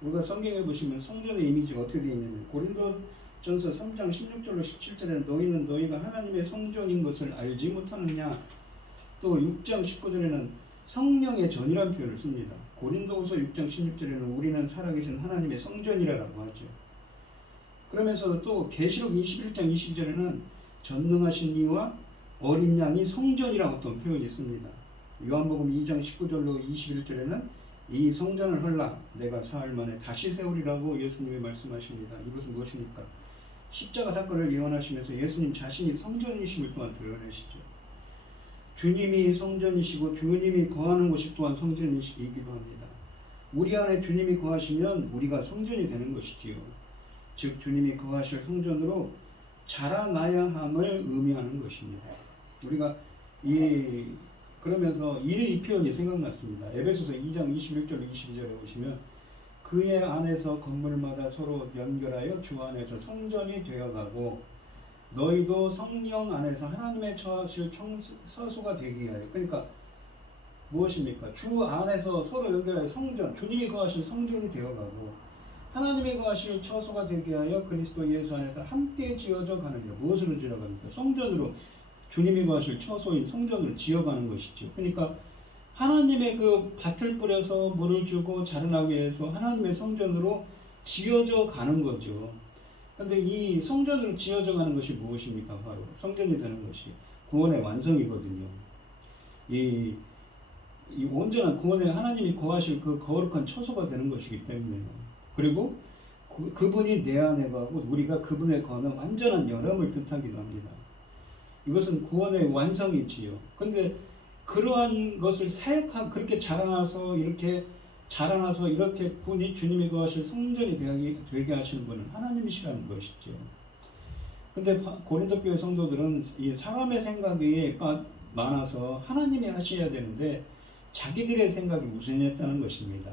우리가 성경에 보시면 성전의 이미지가 어떻게 되어 있냐면 고린도전서 3장 16절로 17절에는 너희는 너희가 하나님의 성전인 것을 알지 못하느냐. 또 6장 19절에는 성령의 전이라는 표현을 씁니다. 고린도후서 6장 16절에는 우리는 살아계신 하나님의 성전이라고 하죠. 그러면서 또 계시록 21장 22절에는 전능하신 이와 어린 양이 성전이라고 또 표현이 있습니다. 요한복음 2장 19절로 21절에는 이 성전을 헐라 내가 사흘 만에 다시 세우리라고 예수님이 말씀하십니다. 이것은 무엇입니까? 십자가 사건을 예언하시면서 예수님 자신이 성전이심을 또한 드러내시죠. 주님이 성전이시고 주님이 거하는 곳이 또한 성전이기도 합니다. 우리 안에 주님이 거하시면 우리가 성전이 되는 것이지요. 즉 주님이 거하실 성전으로 자라나야 함을 의미하는 것입니다. 우리가 그러면서 이 표현이 생각났습니다. 에베소서 2장 21절 22절에 보시면 그의 안에서 건물마다 서로 연결하여 주 안에서 성전이 되어가고 너희도 성령 안에서 하나님의 처하실 서소가 되기 위하여. 그러니까 무엇입니까? 주 안에서 서로 연결하여 성전, 주님이 거하실 성전이 되어가고 하나님이 거하실 처소가 되게 하여 그리스도 예수 안에서 함께 지어져 가느니라. 무엇으로 지어갑니까? 성전으로, 주님이 거하실 처소인 성전으로 지어가는 것이죠. 그러니까 하나님의 그 밭을 뿌려서 물을 주고 자라나게 해서 하나님의 성전으로 지어져 가는 거죠. 그런데 이 성전으로 지어져 가는 것이 무엇입니까? 바로 성전이 되는 것이 구원의 완성이거든요. 이 온전한 구원에 하나님이 거하실 그 거룩한 처소가 되는 것이기 때문에요. 그리고 그분이 내 안에 거하고 우리가 그분에 거하는 완전한 연합을 뜻하기도 합니다. 이것은 구원의 완성이지요. 근데 그러한 것을 사역하고 그렇게 자라나서 이렇게 분이 주님이 거하실 성전이 되게 하시는 분은 하나님이시라는 것이죠. 근데 고린도 교회 성도들은 이 사람의 생각이 많아서 하나님이 하셔야 되는데 자기들의 생각이 우선이었다는 것입니다.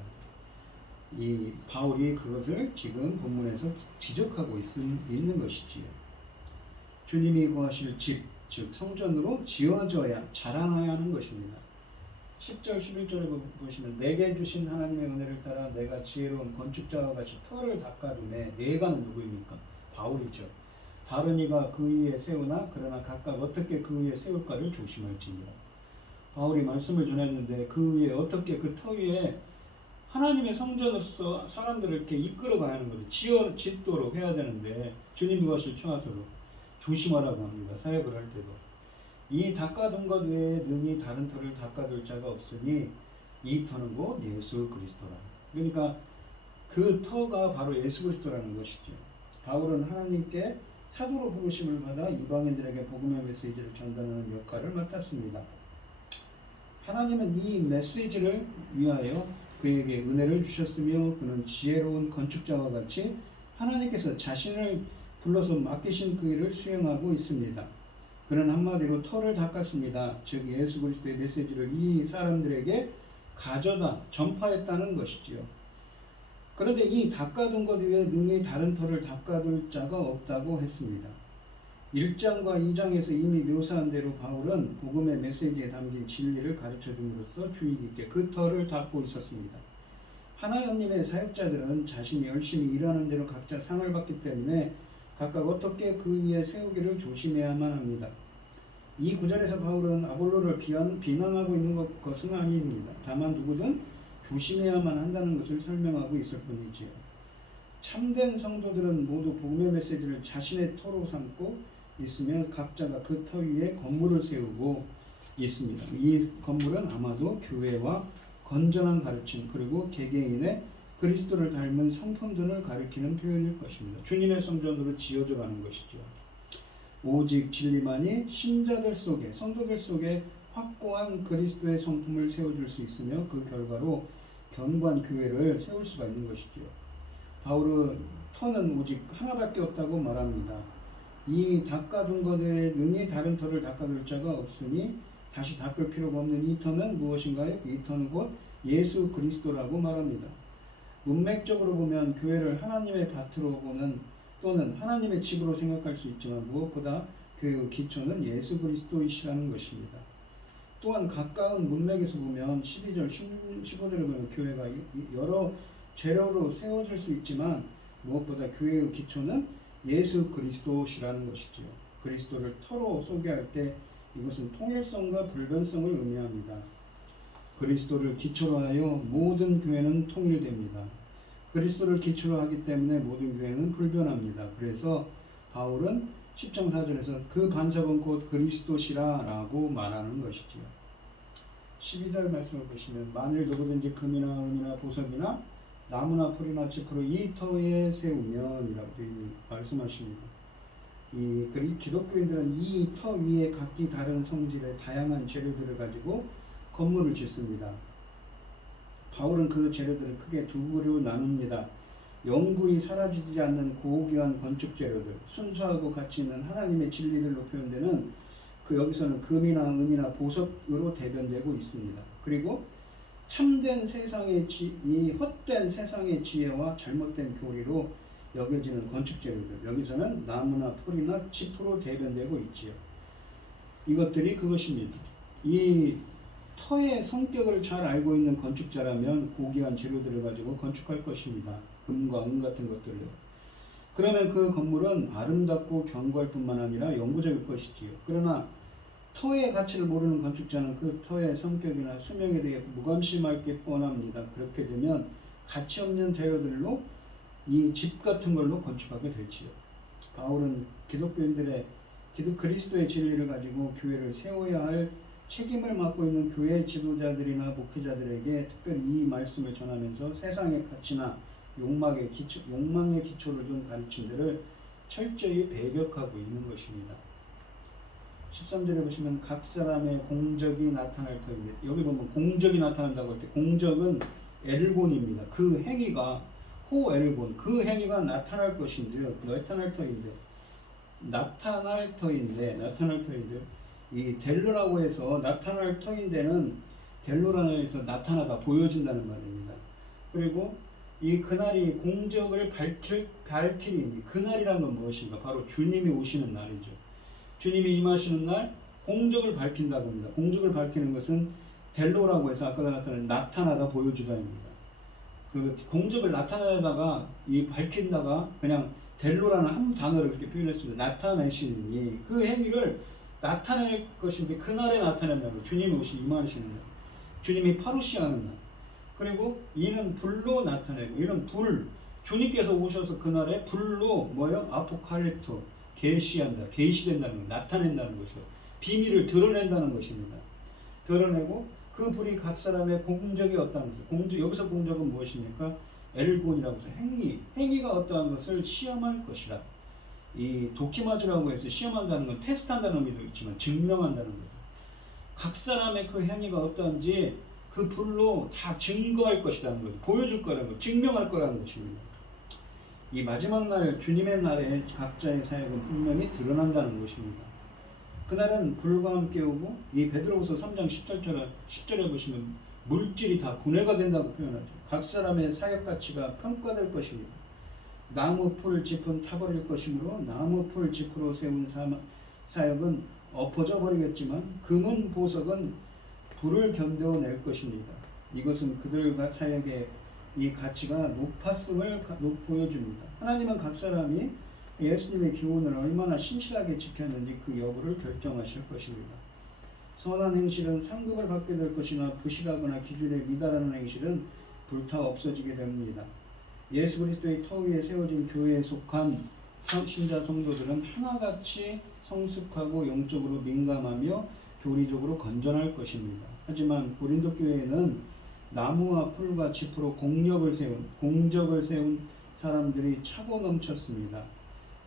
이 바울이 그것을 지금 본문에서 지적하고 있는 것이지요. 주님이 거하실 집, 즉 성전으로 지어져야 자라나야 하는 것입니다. 10절 11절에 보시면 내게 주신 하나님의 은혜를 따라 내가 지혜로운 건축자와 같이 터를 닦아두매. 내가는 누구입니까? 바울이죠. 다른 이가 그 위에 세우나 그러나 각각 어떻게 그 위에 세울까를 조심할지니라. 바울이 말씀을 전했는데 그 위에 어떻게 그 터 위에 하나님의 성전으로서 사람들을 이렇게 이끌어가야 하는 거죠. 짓도록 해야 되는데 주님이 거하실 처하소로 조심하라고 합니다. 사역을 할 때도. 이 닦아둔 것 외에 능히 다른 터를 닦아둘 자가 없으니 이 터는 곧 예수 그리스도라. 그러니까 그 터가 바로 예수 그리스도라는 것이죠. 바울은 하나님께 사도로 부르심을 받아 이방인들에게 복음의 메시지를 전달하는 역할을 맡았습니다. 하나님은 이 메시지를 위하여 그에게 은혜를 주셨으며 그는 지혜로운 건축자와 같이 하나님께서 자신을 불러서 맡기신 그 일을 수행하고 있습니다. 그는 한마디로 터를 닦았습니다. 즉 예수 그리스도의 메시지를 이 사람들에게 가져다 전파했다는 것이지요. 그런데 이 닦아둔 것 외에 능히 다른 터를 닦아둘 자가 없다고 했습니다. 1장과 2장에서 이미 묘사한 대로 바울은 복음의 메시지에 담긴 진리를 가르쳐 줌으로써 주의 깊게 그 터를 닦고 있었습니다. 하나님의 사역자들은 자신이 열심히 일하는 대로 각자 상을 받기 때문에 각각 어떻게 그 위에 세우기를 조심해야만 합니다. 이 구절에서 바울은 아볼로를 비난하고 있는 것은 아닙니다. 다만 누구든 조심해야만 한다는 것을 설명하고 있을 뿐이지요. 참된 성도들은 모두 복음의 메시지를 자신의 터로 삼고 있으며 각자가 그 터 위에 건물을 세우고 있습니다. 이 건물은 아마도 교회와 건전한 가르침 그리고 개개인의 그리스도를 닮은 성품 등을 가리키는 표현일 것입니다. 주님의 성전으로 지어져 가는 것이죠. 오직 진리만이 신자들 속에, 성도들 속에 확고한 그리스도의 성품을 세워줄 수 있으며 그 결과로 견고한 교회를 세울 수가 있는 것이죠. 바울은 터는 오직 하나밖에 없다고 말합니다. 이 닦아둔 것 외에 능히 다른 터를 닦아둘 자가 없으니 다시 닦을 필요가 없는 이 터는 무엇인가요? 이 터는 곧 예수 그리스도라고 말합니다. 문맥적으로 보면 교회를 하나님의 밭으로 보는 또는 하나님의 집으로 생각할 수 있지만 무엇보다 교회의 기초는 예수 그리스도이시라는 것입니다. 또한 가까운 문맥에서 보면 12절, 15절에 보면 교회가 여러 재료로 세워질 수 있지만 무엇보다 교회의 기초는 예수 그리스도시라는 것이지요. 그리스도를 터로 소개할 때 이것은 통일성과 불변성을 의미합니다. 그리스도를 기초로 하여 모든 교회는 통일됩니다. 그리스도를 기초로 하기 때문에 모든 교회는 불변합니다. 그래서 바울은 10장 4절에서 그 반석은 곧 그리스도시라 라고 말하는 것이지요. 12절 말씀을 보시면 만일 누구든지 금이나 은이나 보석이나 나무나 풀이나 짚으로 이 터에 세우면 이라고 말씀하십니다. 기독교인들은 이 터 위에 각기 다른 성질의 다양한 재료들을 가지고 건물을 짓습니다. 바울은 그 재료들을 크게 두 부류로 나눕니다. 영구히 사라지지 않는 고귀한 건축 재료들, 순수하고 가치 있는 하나님의 진리들로 표현되는 그 여기서는 금이나 은이나 보석으로 대변되고 있습니다. 그리고 참된 세상의 이 헛된 세상의 지혜와 잘못된 교리로 여겨지는 건축 재료들, 여기서는 나무나 풀이나 짚으로 대변되고 있지요. 이것들이 그것입니다. 이 터의 성격을 잘 알고 있는 건축자라면 고귀한 재료들을 가지고 건축할 것입니다. 금과 은 같은 것들요. 그러면 그 건물은 아름답고 견고할 뿐만 아니라 영구적일 것이지요. 그러나 터의 가치를 모르는 건축자는 그 터의 성격이나 수명에 대해 무관심할 게 뻔합니다. 그렇게 되면 가치 없는 재료들로 이 집 같은 걸로 건축하게 되지요. 바울은 기독교인들의 그리스도의 진리를 가지고 교회를 세워야 할 책임을 맡고 있는 교회 지도자들이나 목회자들에게 특별히 이 말씀을 전하면서 세상의 가치나 욕망의 기초를 둔 가르침들을 철저히 배격하고 있는 것입니다. 13절에 보시면 각 사람의 공적이 나타날 터인데, 여기 보면 공적이 나타난다고 할 때 공적은 엘곤입니다. 그 행위가 호엘곤, 그 행위가 나타날 것인데요. 나타날 터인데 이 델로라고 해서 나타날 터인데는 델로라는 해서 나타나다 보여진다는 말입니다. 그리고 이 그날이 공적을 밝힐 그날이란 건 무엇인가? 바로 주님이 오시는 날이죠. 주님이 임하시는 날 공적을 밝힌다고 합니다. 공적을 밝히는 것은 델로라고 해서 아까 나타나다 보여주다입니다. 그 공적을 나타내다가 이 밝힌다가 그냥 델로라는 한 단어를 그렇게 표현했습니다. 나타내시니 그 행위를 나타낼 것인데 그날에 나타낸다고. 주님이 오시 임하시는 날, 주님이 파루시하는 날. 그리고 이는 불로 나타내고, 이는 불, 주님께서 오셔서 그날에 불로 뭐요? 아포칼립토, 계시된다는 것, 나타낸다는 것이요. 비밀을 드러낸다는 것입니다. 드러내고 그 불이 각 사람의 공적이 어떠한 것을, 여기서 공적은 무엇입니까? 엘곤이라고 해서 행위가 어떠한 것을 시험할 것이라. 이 도키마즈라고 해서 시험한다는 건 테스트한다는 의미도 있지만 증명한다는 거죠. 각 사람의 그 행위가 어떠한지 그 불로 다 증거할 것이라는 거죠. 보여줄 거라는 거, 증명할 거라는 것입니다. 이 마지막 날, 주님의 날에 각자의 사역은 분명히 드러난다는 것입니다. 그날은 불과 함께 오고, 이 베드로후서 3장 10절에 보시면 물질이 다 분해가 된다고 표현하죠. 각 사람의 사역 가치가 평가될 것입니다. 나무, 풀, 짚은 타버릴 것이므로 나무, 풀, 짚으로 세운 사역은 엎어져 버리겠지만 금은, 보석은 불을 견뎌낼 것입니다. 이것은 그들과 사역의 이 가치가 높았음을 보여줍니다. 하나님은 각 사람이 예수님의 교훈을 얼마나 신실하게 지켰는지 그 여부를 결정하실 것입니다. 선한 행실은 상급을 받게 될 것이나 부실하거나 기준에 미달하는 행실은 불타 없어지게 됩니다. 예수 그리스도의 터 위에 세워진 교회에 속한 신자 성도들은 하나같이 성숙하고 영적으로 민감하며 교리적으로 건전할 것입니다. 하지만 고린도 교회에는 나무와 풀과 짚으로 공적을 세운 사람들이 차고 넘쳤습니다.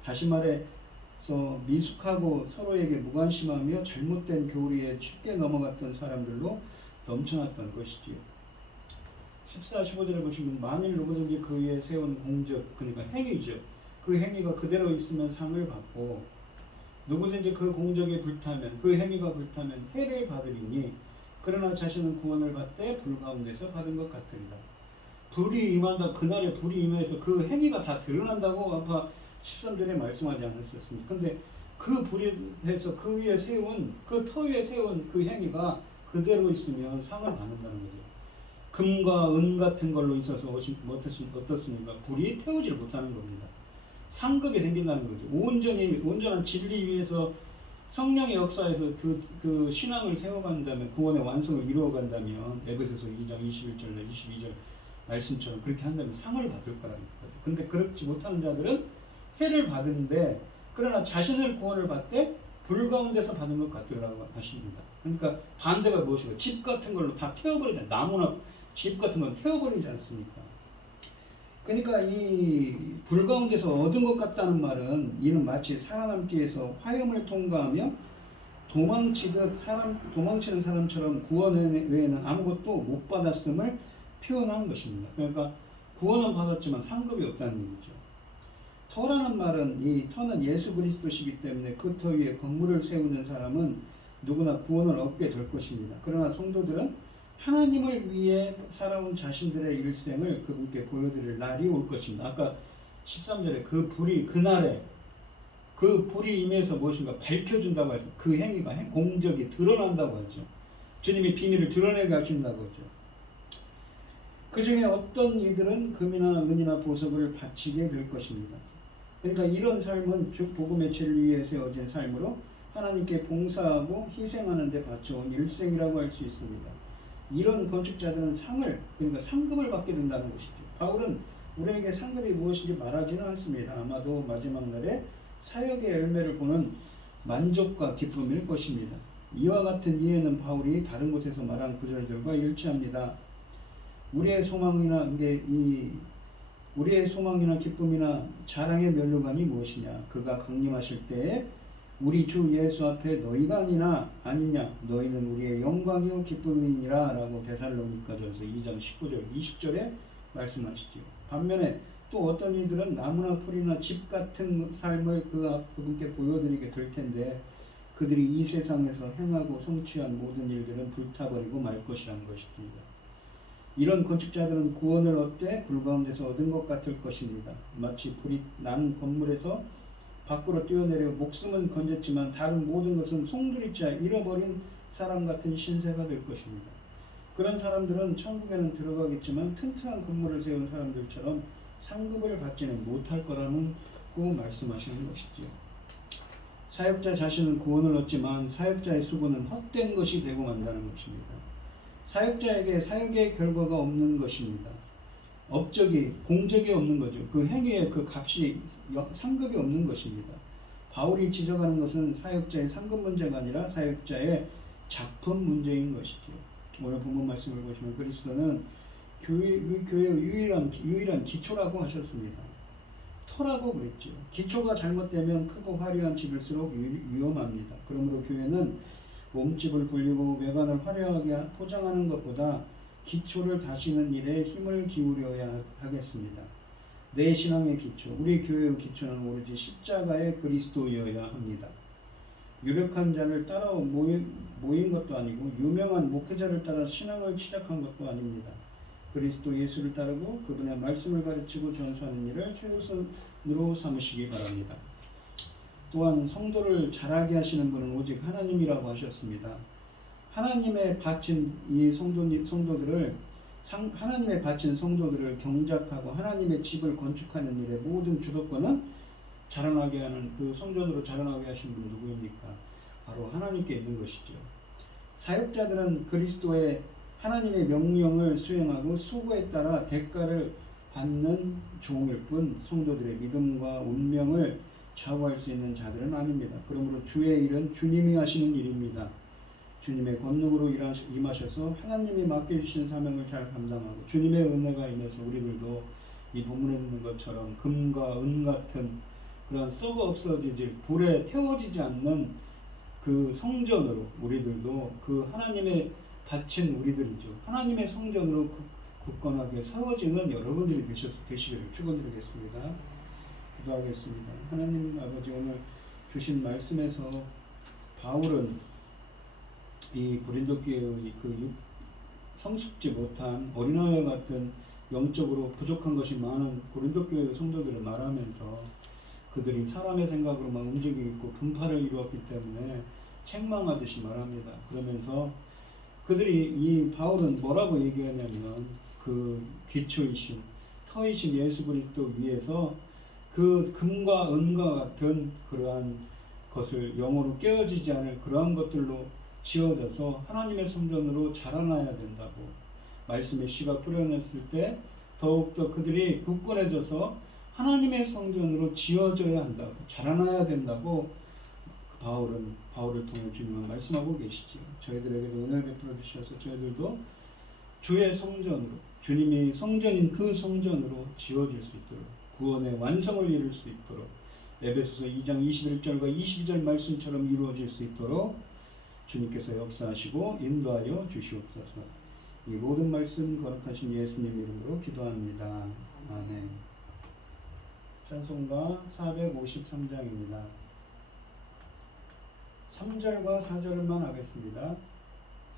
다시 말해서 미숙하고 서로에게 무관심하며 잘못된 교리에 쉽게 넘어갔던 사람들로 넘쳐났던 것이지요. 14, 15절에 보시면 만일 누구든지 그 위에 세운 공적, 그러니까 행위죠. 그 행위가 그대로 있으면 상을 받고, 누구든지 그 공적에 불타면, 그 행위가 불타면 해를 받으리니 그러나 자신은 구원을 받되 불 가운데서 받은 것 같으리라. 불이 임한다. 그날에 불이 임해서 그 행위가 다 드러난다고 아까 13절에 말씀하지 않았었습니까? 근데 그 불이 해서 그 위에 세운, 그 터 위에 세운 그 행위가 그대로 있으면 상을 받는다는 거죠. 금과 은 같은 걸로 있어서 어떻습니까? 불이 태우지를 못하는 겁니다. 상급이 생긴다는 거죠. 온전한 진리 위에서 성령의 역사에서 그 신앙을 세워간다면, 구원의 완성을 이루어간다면, 에베소서 2장 21절과 22절 말씀처럼 그렇게 한다면 상을 받을 거라는 거죠. 근데 그렇지 못하는 자들은 해를 받는데, 그러나 자신을 구원을 받되 불 가운데서 받은 것 같으라고 하십니다. 그러니까 반대가 무엇인가? 집 같은 걸로 다 태워버리자. 나무나 집 같은 건 태워버리지 않습니까? 그러니까 이 불 가운데서 얻은 것 같다는 말은, 이는 마치 살아남기 위해서 화염을 통과하며 도망치는 사람처럼 구원 외에는 아무것도 못 받았음을 표현한 것입니다. 그러니까 구원은 받았지만 상급이 없다는 얘기죠. 터라는 말은, 이 터는 예수 그리스도시기 때문에 그 터 위에 건물을 세우는 사람은 누구나 구원을 얻게 될 것입니다. 그러나 성도들은 하나님을 위해 살아온 자신들의 일생을 그분께 보여드릴 날이 올 것입니다. 아까 13절에 그 불이 그날에 그 불이 임해서 무엇인가 밝혀준다고 하죠. 그 행위가 공적이 드러난다고 하죠. 주님이 비밀을 드러내게 하신다고 하죠. 그 중에 어떤 이들은 금이나 은이나 보석을 바치게 될 것입니다. 그러니까 이런 삶은 즉 복음의 진리에 세워진 삶으로 하나님께 봉사하고 희생하는 데 바쳐온 일생이라고 할 수 있습니다. 이런 건축자들은 상을, 그러니까 상급을 받게 된다는 것이죠. 바울은 우리에게 상급이 무엇인지 말하지는 않습니다. 아마도 마지막 날에 사역의 열매를 보는 만족과 기쁨일 것입니다. 이와 같은 이해는 바울이 다른 곳에서 말한 구절들과 일치합니다. 우리의 소망이나 기쁨이나 자랑의 면류관이 무엇이냐? 그가 강림하실 때에 우리 주 예수 앞에 너희가 아니냐? 너희는 우리의 영광이요 기쁨이니라 라고 데살로니가전서 2장 19절 20절에 말씀하시죠. 반면에 또 어떤 이들은 나무나 풀이나 집 같은 삶을 그분께 보여드리게 될 텐데 그들이 이 세상에서 행하고 성취한 모든 일들은 불타버리고 말 것이라는 것입니다. 이런 건축자들은 구원을 얻되 불 가운데서 얻은 것 같을 것입니다. 마치 불이 난 건물에서 밖으로 뛰어내려 목숨은 건졌지만 다른 모든 것은 송두리째 잃어버린 사람 같은 신세가 될 것입니다. 그런 사람들은 천국에는 들어가겠지만 튼튼한 건물을 세운 사람들처럼 상급을 받지는 못할 거라는 말씀하시는 것이지요. 사역자 자신은 구원을 얻지만 사역자의 수고는 헛된 것이 되고 만다는 것입니다. 사역자에게 사역의 결과가 없는 것입니다. 공적이 없는 거죠. 그 행위에 그 값이 상급이 없는 것입니다. 바울이 지적하는 것은 사역자의 상급 문제가 아니라 사역자의 작품 문제인 것이죠. 오늘 본문 말씀을 보시면 그리스도는 우리 교회의 유일한 기초라고 하셨습니다. 터라고 그랬죠. 기초가 잘못되면 크고 화려한 집일수록 위험합니다. 그러므로 교회는 몸집을 굴리고 외관을 화려하게 포장하는 것보다 기초를 다시는 일에 힘을 기울여야 하겠습니다. 내 신앙의 기초, 우리 교회의 기초는 오로지 십자가의 그리스도여야 합니다. 유력한 자를 따라 모인 것도 아니고 유명한 목회자를 따라 신앙을 시작한 것도 아닙니다. 그리스도 예수를 따르고 그분의 말씀을 가르치고 전수하는 일을 최우선으로 삼으시기 바랍니다. 또한 성도를 자라게 하시는 분은 오직 하나님이라고 하셨습니다. 하나님의 바친 성도들을 경작하고 하나님의 집을 건축하는 일에 모든 주도권은 자라나게 하는 그 성전으로 자라나게 하신 분은 누구입니까? 바로 하나님께 있는 것이죠. 사역자들은 그리스도의 하나님의 명령을 수행하고 수고에 따라 대가를 받는 종일 뿐 성도들의 믿음과 운명을 좌우할 수 있는 자들은 아닙니다. 그러므로 주의 일은 주님이 하시는 일입니다. 주님의 권능으로 임하셔서 하나님이 맡겨주신 사명을 잘 감당하고 주님의 은혜가 임해서 우리들도 이 본문에 있는 것처럼 금과 은 같은 그런 썩어 없어지질 불에 태워지지 않는 그 성전으로 우리들도 그 하나님의 바친 우리들이죠. 하나님의 성전으로 굳건하게 세워지는 여러분들이 되시기를 축원드리겠습니다. 기도하겠습니다. 하나님 아버지, 오늘 주신 말씀에서 바울은 이 고린도 교회의 성숙지 못한 어린아이 같은 영적으로 부족한 것이 많은 고린도 교회의 성도들을 말하면서 그들이 사람의 생각으로만 움직이고 분파를 이루었기 때문에 책망하듯이 말합니다. 그러면서 이 바울은 뭐라고 얘기하냐면 그 기초이신 터이신 예수 그리스도 위에서 그 금과 은과 같은 그러한 것을 영으로 깨어지지 않을 그러한 것들로 지어져서 하나님의 성전으로 자라나야 된다고, 말씀의 씨가 뿌려냈을 때 더욱더 그들이 굳건해져서 하나님의 성전으로 지어져야 한다고, 자라나야 된다고 바울을 통해 주님은 말씀하고 계시지요. 저희들에게도 은혜를 베풀어 주셔서 저희들도 주의 성전으로, 주님이 성전인 그 성전으로 지어질 수 있도록, 구원의 완성을 이룰 수 있도록, 에베소서 2장 21절과 22절 말씀처럼 이루어질 수 있도록 주님께서 역사하시고 인도하여 주시옵소서. 이 모든 말씀 거룩하신 예수님 이름으로 기도합니다. 아멘. 찬송가 453장입니다. 3절과 4절만 하겠습니다.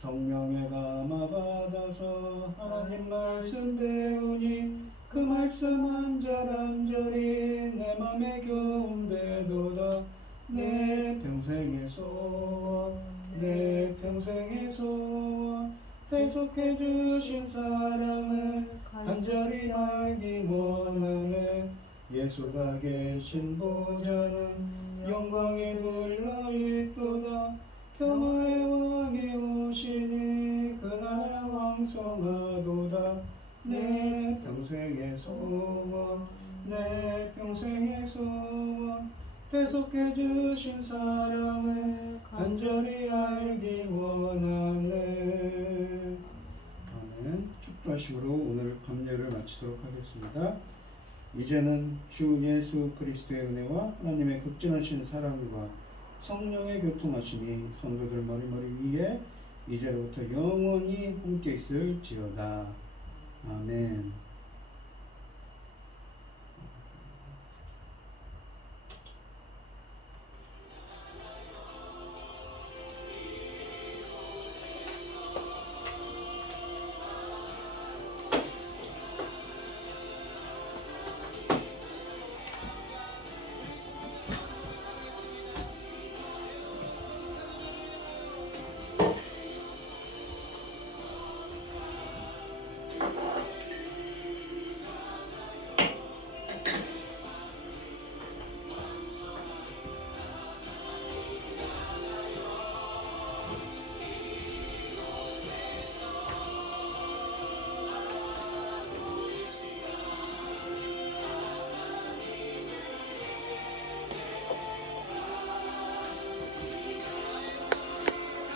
성령의 감화 받아서 하나님 말씀 배우니 그 말씀 한절한절이 내 맘에 교훈되도다. 내 평생의 소원, 내 평생의 소원, 대속해 주신 사랑을 간절히 알기 원하네. 예수가 계신 보좌는 영광의 불러있도다. 평화의 왕이 오시니 그 나라 왕성하도다. 내 평생의 소원, 내 평생의 소원, 대속해 주신 사랑을 간절히 알기 원하네. 아멘. 축도하심으로 오늘 밤예를 마치도록 하겠습니다. 이제는 주 예수 그리스도의 은혜와 하나님의 극진하신 사랑과 성령의 교통하심이 성도들 머리머리 위에 이제로부터 영원히 함께 있을지어다. 아멘.